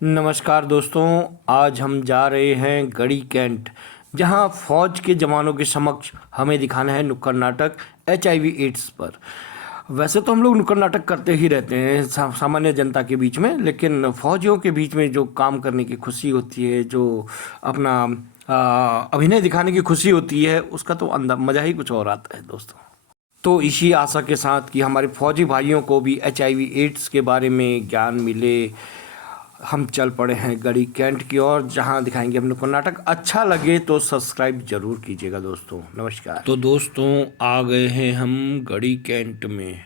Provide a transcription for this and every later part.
नमस्कार दोस्तों, आज हम जा रहे हैं गढ़ी कैंट, जहां फौज के जवानों के समक्ष हमें दिखाना है नुक्कड़ नाटक HIV एड्स पर। वैसे तो हम लोग नुक्कड़ नाटक करते ही रहते हैं सामान्य जनता के बीच में, लेकिन फौजियों के बीच में जो काम करने की खुशी होती है, जो अपना अभिनय दिखाने की खुशी होती है, उसका तो अंदर मज़ा ही कुछ और आता है दोस्तों। तो इसी आशा के साथ कि हमारे फौजी भाइयों को भी HIV एड्स के बारे में ज्ञान मिले, हम चल पड़े हैं गढ़ी कैंट की ओर, जहां दिखाएंगे हम लोग को नाटक। अच्छा लगे तो सब्सक्राइब जरूर कीजिएगा दोस्तों। नमस्कार। तो दोस्तों, आ गए हैं हम गढ़ी कैंट में।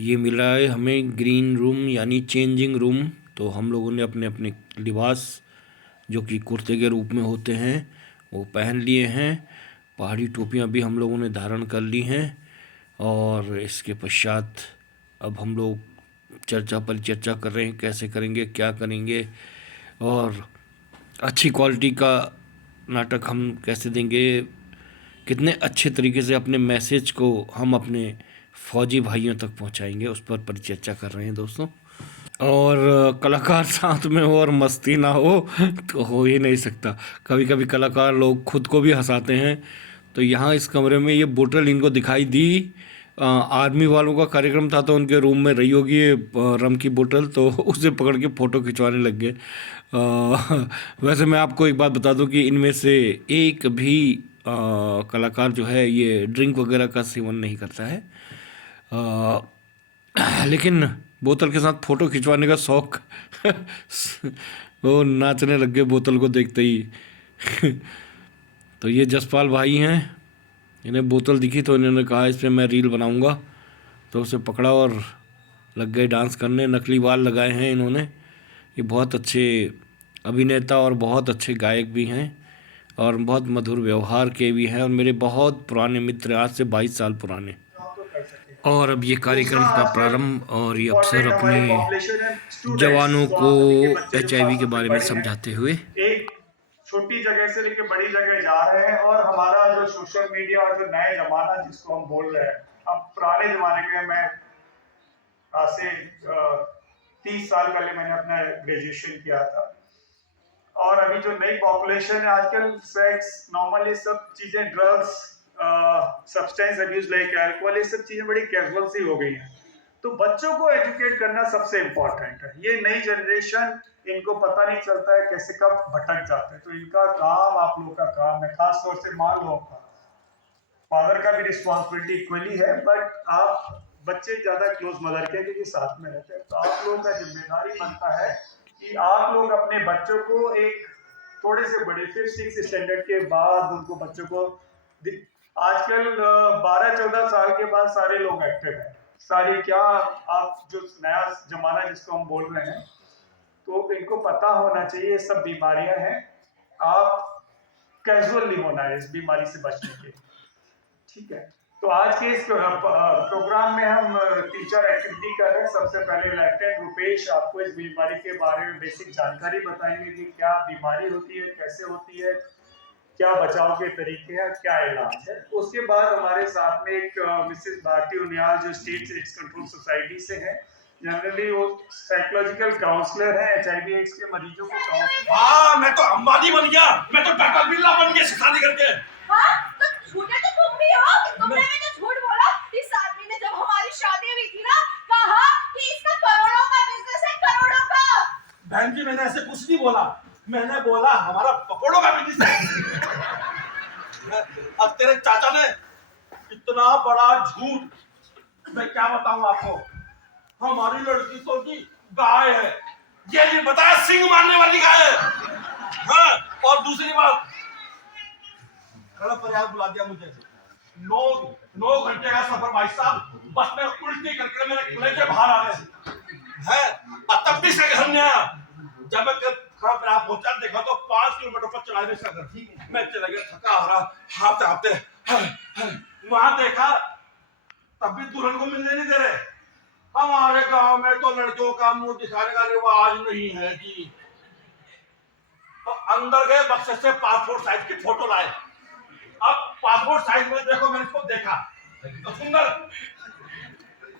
ये मिला है हमें ग्रीन रूम यानी चेंजिंग रूम। तो हम लोगों ने अपने अपने लिबास, जो कि कुर्ते के रूप में होते हैं, वो पहन लिए हैं। पहाड़ी टोपियाँ भी हम लोगों ने धारण कर ली हैं। और इसके पश्चात अब हम लोग परिचर्चा कर रहे हैं, कैसे करेंगे, क्या करेंगे, और अच्छी क्वालिटी का नाटक हम कैसे देंगे, कितने अच्छे तरीके से अपने मैसेज को हम अपने फौजी भाइयों तक पहुंचाएंगे, उस पर परिचर्चा कर रहे हैं दोस्तों। और कलाकार साथ में हो और मस्ती ना हो तो हो ही नहीं सकता। कभी कभी कलाकार लोग खुद को भी हंसाते हैं। तो यहाँ इस कमरे में ये बोतल इनको दिखाई दी। आर्मी वालों का कार्यक्रम था, तो उनके रूम में रही होगी ये रम की बोतल, तो उसे पकड़ के फ़ोटो खिंचवाने लग गए। वैसे मैं आपको एक बात बता दूं कि इनमें से एक भी कलाकार जो है ये ड्रिंक वगैरह का सेवन नहीं करता है। लेकिन बोतल के साथ फ़ोटो खिंचवाने का शौक वो नाचने लग गए बोतल को देखते ही। तो ये जसपाल भाई हैं। इन्हें बोतल दिखी तो इन्होंने कहा इस पर मैं रील बनाऊंगा, तो उसे पकड़ा और लग गए डांस करने। नकली बाल लगाए हैं इन्होंने। ये बहुत अच्छे अभिनेता और बहुत अच्छे गायक भी हैं, और बहुत मधुर व्यवहार के भी हैं, और मेरे बहुत पुराने मित्र, आज से 22 साल पुराने। और अब ये कार्यक्रम का प्रारंभ, और ये अफसर अपने जवानों को HIV के बारे में समझाते हुए एक छोटी जगह से लेकर बड़ी जगह जा रहे हैं। और हमारा जो सोशल मीडिया और जो नए जमाना जिसको हम बोल रहे हैं, अब पुराने जमाने के, मैं आज से 30 साल पहले मैंने अपना ग्रेजुएशन किया था, और अभी जो नई पॉपुलेशन है आजकल, सेक्स, नॉर्मल, ये सब चीजें, drugs, substance abuse like alcohol, ये सब चीजें बड़ी कैजुअल सी हो गई हैं। तो बच्चों को एजुकेट करना सबसे इम्पोर्टेंट है। ये नई जनरेशन, इनको पता नहीं चलता है कैसे कब भटक जाते हैं। तो इनका काम, आप लोग का काम है, खास तौर से माँ लोगों का, फादर का भी रिस्पॉन्सिबिलिटी इक्वली है, बट आप बच्चे ज्यादा क्लोज मदर के क्योंकि साथ में रहते हैं, तो आप लोगों का जिम्मेदारी बनता है कि आप लोग अपने बच्चों को एक थोड़े से बड़े 5-6 स्टैंडर्ड के बाद उनको बच्चों को, आजकल 12-14 साल के बाद सारे लोग एक्टिव हैं। सारी क्या, आप जो नया जमाना जिसको हम बोल रहे हैं, तो इनको पता होना चाहिए ये सब बीमारियां हैं। आप कैजुअल नहीं होना है इस बीमारी से बचने के, ठीक है। तो आज के इस प्रोग्राम में हम टीचर एक्टिविटी कर रहे हैं। सबसे पहले लेफ्टिनेंट रुपेश आपको इस बीमारी के बारे में बेसिक जानकारी बताएंगे कि क्या बीमारी होती है, कैसे होती है, क्या बचाव के तरीके हैं, क्या इलाज है। उसके बाद हमारे साथ में एक मिसेस भारती उनियाल, जो स्टेट एड्स कंट्रोल सोसाइटी से है। जनरली वो साइकोलॉजिकल काउंसलर है, HIV एड्स के मरीजों को काउंसलिंग। हाँ, मैं तो अंबानी बन गया, मैं तो टाटा बिरला बन गया शादी करके। हाँ, तो झूठे तो तुम भी हो। तुमने भी तो झूठ बोला। इस आदमी ने जब हमारी शादी हुई थी ना, कहा कि इसका करोड़ों का बिजनेस है, करोड़ों का। बहन जी, मैंने ऐसे कुछ नहीं बोला। मैंने बोला हमारा पकौड़ों का बिजनेस है। अब तेरे चाचा ने इतना बड़ा झूठ, मैं क्या बताऊं आपको। हमारी लड़की तो की गाय है, ये नहीं बताया सिंग मारने वाली गाय है। हाँ, और दूसरी बात, गलत प्रयास बुला दिया मुझे। 9 घंटे का सफर भाई साहब, बस में उल्टी करके मेरे कलेजे बाहर आ गए हैं। तब भी से घर में आया। जब मैं खड़ा पहुंचा, देखा तो 5 किलोमीटर पर चलाने से घर, मैं चला गया थका हारा, हाथते हाथते वहां देखा, तब भी दुल्हन को मिलने नहीं दे रहे। हमारे गांव में तो लड़कियों का मुंह दिखाने का रिवाज नहीं है जी। तो अंदर गए, बक्से से पासपोर्ट साइज की फोटो लाए। अब पासपोर्ट साइज में देखो, मैंने इसको देखा तो सुंदर।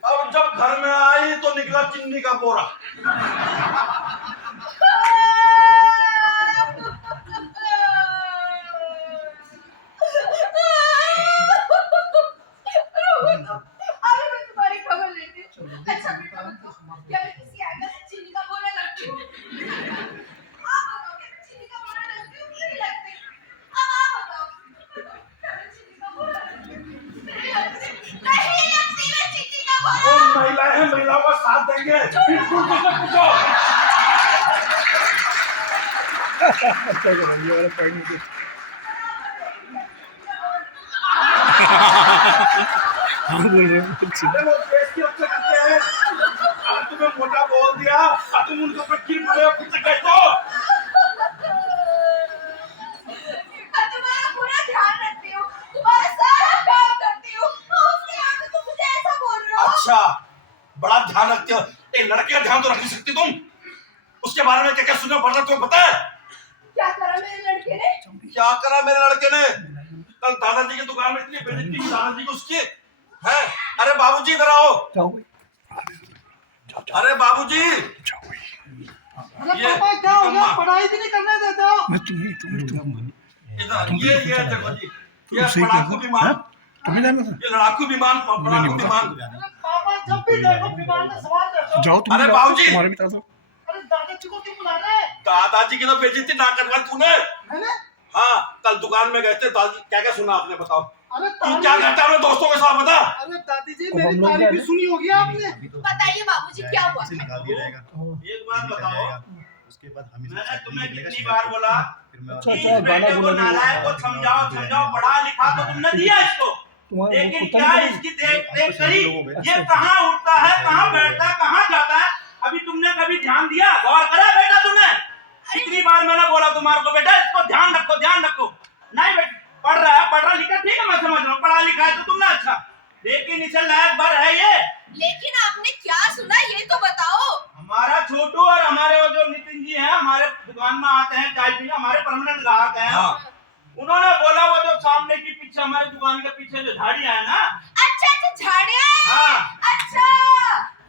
अब जब घर में आई तो निकला चिन्नी का बोरा। बताओ कि मैं चीनी का बोरा लगती हूँ कि नहीं लगती? अब आप बताओ क्या मैं चीनी का बोरा लगती हूँ? नहीं लगती, नहीं लगती मैं चीनी का वो बोरा। महिला है, महिलाओं का साथ देंगे। बिल्कुल मुझसे पूछो। अरे वो देश की रक्षा करते हैं। अब तुम्हें मोटा बोल दिया और तुम उनको पर गिर पड़े हो, कुछ कह दो। मैं तुम्हारा पूरा ध्यान रखती हूँ, तुम्हारा सारा काम करती हूँ, और उसके आगे तुम मुझे ऐसा बोल रहे हो? अच्छा, बड़ा ध्यान रखते हो। एक लड़के का ध्यान तो रख नहीं सकती तुम? उसके बारे में क्या क्या सुनना पड़ रहा तुम्हें पता है? क्या करा मेरे लड़के ने? क्या करा मेरे लड़के ने? कल दादाजी की दुकान में इतनी बेइज्जती की दादाजी को उसकी है। अरे बाबूजी इधर आओ। अरे बाबूजी, अरे पापा क्या हो गया? पढ़ाई भी नहीं करने देते हो? इधर ये देखो जी, ये पढ़ाकू विमान, ये लड़ाकू विमान, पढ़ाकू विमान। अरे पापा जब भी देखो विमान में सवार करते हो। अरे बाबूजी, अरे दादाजी को क्यों बुला रहे हैं? दादाजी की तो बेइज्जती ना करवाई तूने। मैंने? हाँ, कल दुकान में गए थे, दादाजी क्या क्या सुना आपने बताओ? अरे तू क्या करता है अपने दोस्तों के साथ बता? अरे दादी जी मेरी तारीफ भी सुनी होगी आपने। बताइए बाबूजी क्या हुआ? एक बात बताओ, उसके बाद हम मैंने तुम्हें कितनी बार बोला कि इस बेटे को नालायक को समझाओ, पढ़ा लिखा तो तुमने दिया इसको, लेकिन क्या इसकी देख देख करी? ये कहाँ उठता है, कहाँ बैठता है, कहाँ जाता है? अभी तुमने कभी ध्यान दिया, गौर करा बेटा तुमने? कितनी बार मैंने बोला तुम्हारे को बेटा इसको ध्यान रखो। नहीं बेटा, पढ़ रहा लिखा ठीक है, मैं समझ रहा हूँ, पढ़ा लिखा है तो तुमने अच्छा, लेकिन इसे लायक भर है ये। लेकिन आपने क्या सुना ये तो बताओ। हमारा छोटू और हमारे वो जो नितिन जी हैं, हमारे दुकान में आते हैं चाय पीने, हमारे परमानेंट ग्राहक हैं। हाँ। उन्होंने बोला वो जो सामने की पीछे हमारी दुकान के पीछे जो झाड़ियां है ना। अच्छा झाड़ियाँ हैं? हाँ। अच्छा,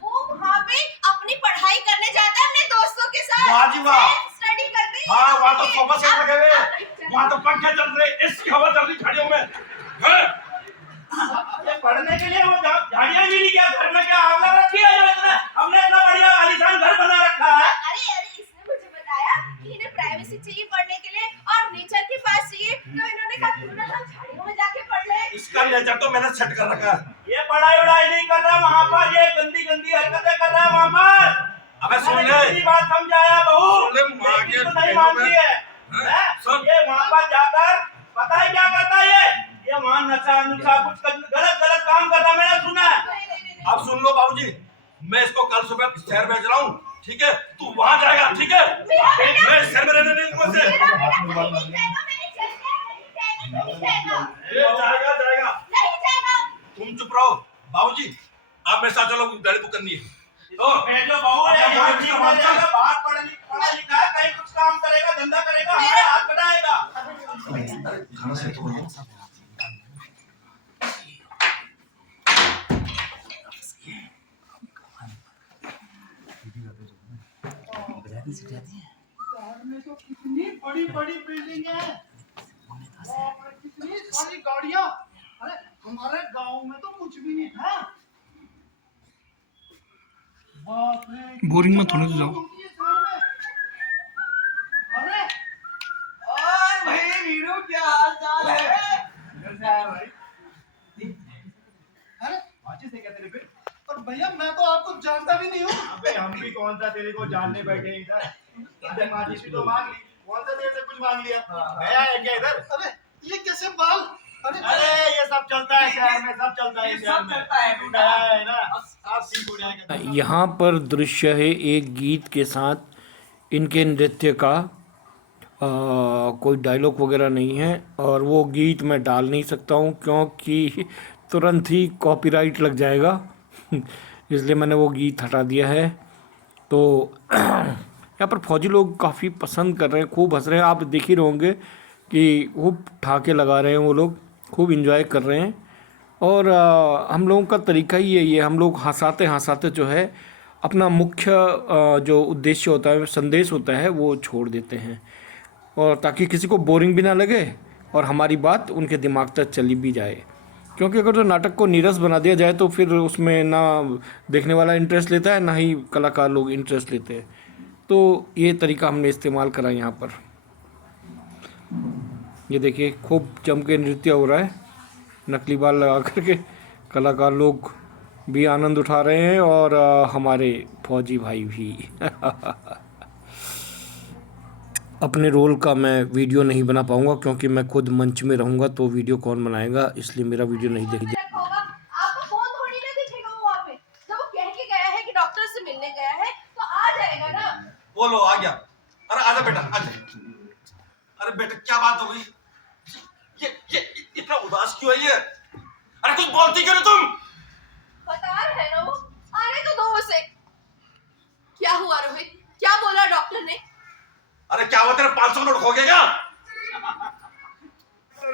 वो वहाँ पे अपनी पढ़ाई करने जाता है अपने दोस्तों के साथ। वाह जी वाह। स्टडी करते हैं। हाँ, वहाँ तो सोफा सेट लगे हुए, अब- वहाँ तो पंखे चल रहे, इसकी हवा चल रही झाड़ियों में। ये पढ़ने के लिए वो झाड़ियां मिली क्या? घर में क्या आग लग रखी है जो इसने? हमने इतना बढ़िया आलीशान घर बना रखा है। अरे इसने मुझे बताया कि इन्हें प्राइवेसी चाहिए पढ़ने के लिए और नेचर के पास चाहिए, तो इन्होंने कहा क्यों ना हम झाड़ियों में जाके पढ़ ले। इसका नेचर तो मैंने सेट कर रखा है। ये पढ़ाई नहीं कर रहा वहाँ पर, ये गंदी हरकतें कर रहा है वहाँ पर। अबे सुन ले, इतनी बात समझाया बहू, लेकिन तो नहीं मानती है। ये वहाँ पर जाकर पता है क्या करता है ये वहाँ नशा कुछ गलत काम कर रहा, मैंने सुना है। अब सुन लो बाबूजी, मैं इसको कल सुबह शहर भेज रहा हूँ, ठीक है? तू वहाँ जाएगा, ठीक है? मैं शहर में रहने नहीं दूंगा इसे। जाएगा। तुम चुप रहो बाबूजी, आप मेरे साथ चलो, गाड़ी बुक करनी है। तो भेजो बहू, बाहर पढ़ा लिखा है, कहीं कुछ काम करेगा, धंधा करेगा, हमारे हाथ बढ़ाएगा। शहर में तो कितनी बड़ी बड़ी बिल्डिंग है, बाप रे, कितनी सारी गाड़ियाँ। अरे हमारे गांव में तो कुछ भी नहीं है। बाप रे, बोरिंग में थोड़े से जाओ। होती है शहर में। अरे और भाई वीरू क्या हाल चाल है? घर से आया भाई। अरे माचिस है क्या तेरे पे? पर भैया मैं तो आपको जानता भी नहीं हूँ। अबे हम भी कौन सा तेरे को जानने बैठे हैं इधर। इधर माचिस भी तो मांग ली, कौन सा तेरे से कुछ मांग लिया? नया है क्या इधर? अरे ये कैसे बाल? अरे ये सब चलता है शहर में, सब चलता है शहर में। तू नया है ना, आप सीख उड़े आएंगे। यहाँ पर दृश्य है एक गीत के साथ इनके नृत्य का। कोई डायलॉग वगैरह नहीं है और वो गीत मैं डाल नहीं सकता हूँ क्योंकि तुरंत ही कॉपीराइट लग जाएगा इसलिए मैंने वो गीत हटा दिया है। तो यहाँ पर फौजी लोग काफ़ी पसंद कर रहे हैं, खूब हंस रहे हैं। आप देख ही रहे होंगे कि खूब ठाके लगा रहे हैं, वो लोग खूब इंजॉय कर रहे हैं। और हम लोगों का तरीका ही यही है, हम लोग हंसाते हंसाते जो है अपना मुख्य जो उद्देश्य होता है, संदेश होता है, वो छोड़ देते हैं, और ताकि किसी को बोरिंग भी ना लगे और हमारी बात उनके दिमाग तक चली भी जाए। क्योंकि अगर तो नाटक को नीरस बना दिया जाए तो फिर उसमें ना देखने वाला इंटरेस्ट लेता है, ना ही कलाकार लोग इंटरेस्ट लेते हैं। तो ये तरीका हमने इस्तेमाल करा यहाँ पर। ये देखिए खूब जम के नृत्य हो रहा है, नकली बाल लगा करके कलाकार लोग भी आनंद उठा रहे हैं और हमारे फौजी भाई भी। अपने रोल का मैं वीडियो नहीं बना पाऊँगा क्योंकि मैं खुद मंच में रहूँगा, तो वीडियो कौन बनाएगा, इसलिए मेरा वीडियो नहीं देखिए। रखा होगा, आपका फोन थोड़ी ना दिखेगा वो वहाँ पे। जब वो कह के गया है कि डॉक्टर से मिलने गया है तो आ जाएगा ना। बोलो आ गया। अरे आजा बेटा आजा। अरे बेटा क्या बात हो गई? ये इतना उदास क्यों है ये? अरे कुछ बोलती क्यों नहीं तुम? बता रहे हैं ना वो, आने तो दो उसे। क्या हुआ रोहित, क्या बोला डॉक्टर ने? अरे क्या हुआ, तेरा 500 नोट खो गया क्या?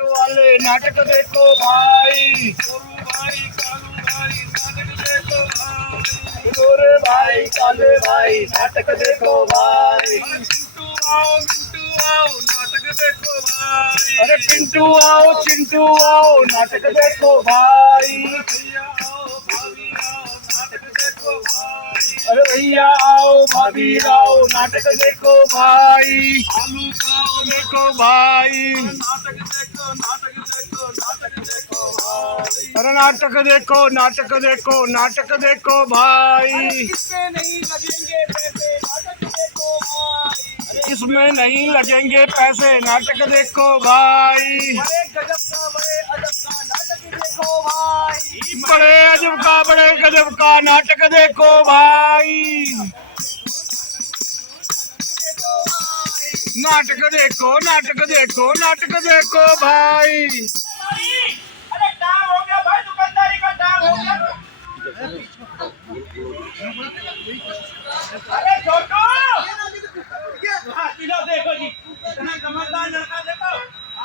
वाले नाटक देखो भाई, गोरू भाई कालू भाई नाटक देखो भाई, गोरे भाई काले भाई नाटक देखो भाई, चिंटू आओ नाटक देखो भाई, अरे पिंटू आओ चिंटू आओ नाटक देखो भाई, भैया आओ भाभी आओ नाटक देखो भाई, अरे भैया आओ भाभी आओ नाटक देखो भाई, आलू खाओ देखो भाई, नाटक देखो नाटक देखो भाई, अरे नाटक देखो नाटक देखो भाई, इसमें नहीं लगेंगे पैसे नाटक देखो भाई, इसमें नहीं लगेंगे पैसे नाटक देखो भाई, बड़े गजब का बड़े अजब का नाटक देखो भाई, बड़े अजब का बड़े गजब का नाटक देखो भाई, नाटक देखो भाई। अरे काम हो गया भाई, दुकानदारी का काम हो गया। अरे छोटू, हाँ किलो देखो जी, इतना समझदार लड़का देखो,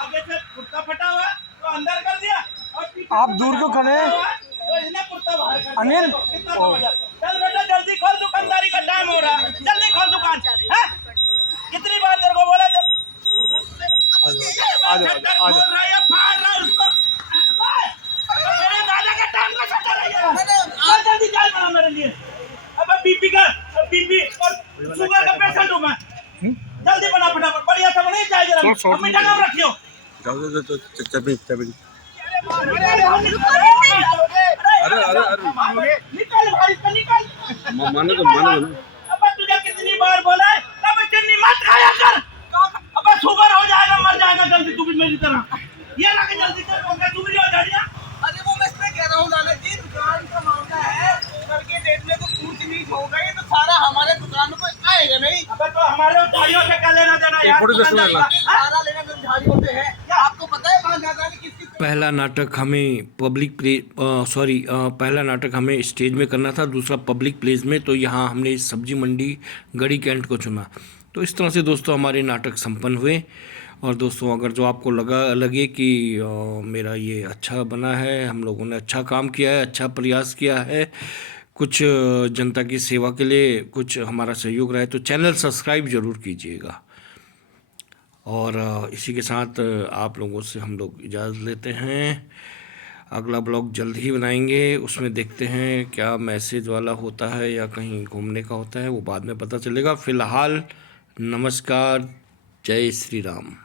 आगे से कुर्ता फटा हुआ तो अंदर कर दिया और पीछे आप दूर क्यों खड़े हैं? तो इसने कुर्ता बाहर कर दिया। अनिल? कितना समझ आ- चल बेटा जल्दी खोल, दुकानदारी का टाइम हो रहा है, जल्दी खोल दुकान। हैं? कितनी बार तेरे को बोला जब खोल रहा है, फाड़ रहा है उसको। मेरे दादा का टाइम का शटर है ये। जल्दी चाय बना मेरे लिए। अब बीपी और शुगर का पेशेंट हूँ मैं। जल्दी बना फटाफट, बढ़िया से बनी चाय जरा। अब मीठा कम रखियो। निकल भाई इसको निकल। मानो अब तुझे कितनी बार बोला है, अब चीनी मत खाया कर। अब शुगर हो जाएगा, मर जाएगा जल्दी तू भी मेरी तरह। ये ना कि जल्दी कर, तू भी हो जाएगा। अरे वो मैं इसलिए कह रहा हूँ नाना जी, दुकान का मामला है, कल के डेट में कुछ ऊंच नीच हो गई तो सारा हमारे दुकान पे आएगा नहीं। अब तो हमारे झाड़ियों से क्या लेना देना यार? दुकानदारी का। सारा लेना देना झाड़ियों से है। आपको पता है वहाँ जाकर किसकी पहला नाटक हमें पहला नाटक हमें स्टेज में करना था, दूसरा पब्लिक प्लेस में, तो यहाँ हमने सब्जी मंडी गढ़ी कैंट को चुना। तो इस तरह से दोस्तों हमारे नाटक संपन्न हुए। और दोस्तों अगर जो आपको लगे कि मेरा ये अच्छा बना है, हम लोगों ने अच्छा काम किया है, अच्छा प्रयास किया है, कुछ जनता की सेवा के लिए कुछ हमारा सहयोग रहा है, तो चैनल सब्सक्राइब ज़रूर कीजिएगा। और इसी के साथ आप लोगों से हम लोग इजाज़त लेते हैं। अगला ब्लॉग जल्द ही बनाएंगे, उसमें देखते हैं क्या मैसेज वाला होता है या कहीं घूमने का होता है, वो बाद में पता चलेगा। फ़िलहाल नमस्कार, जय श्री राम।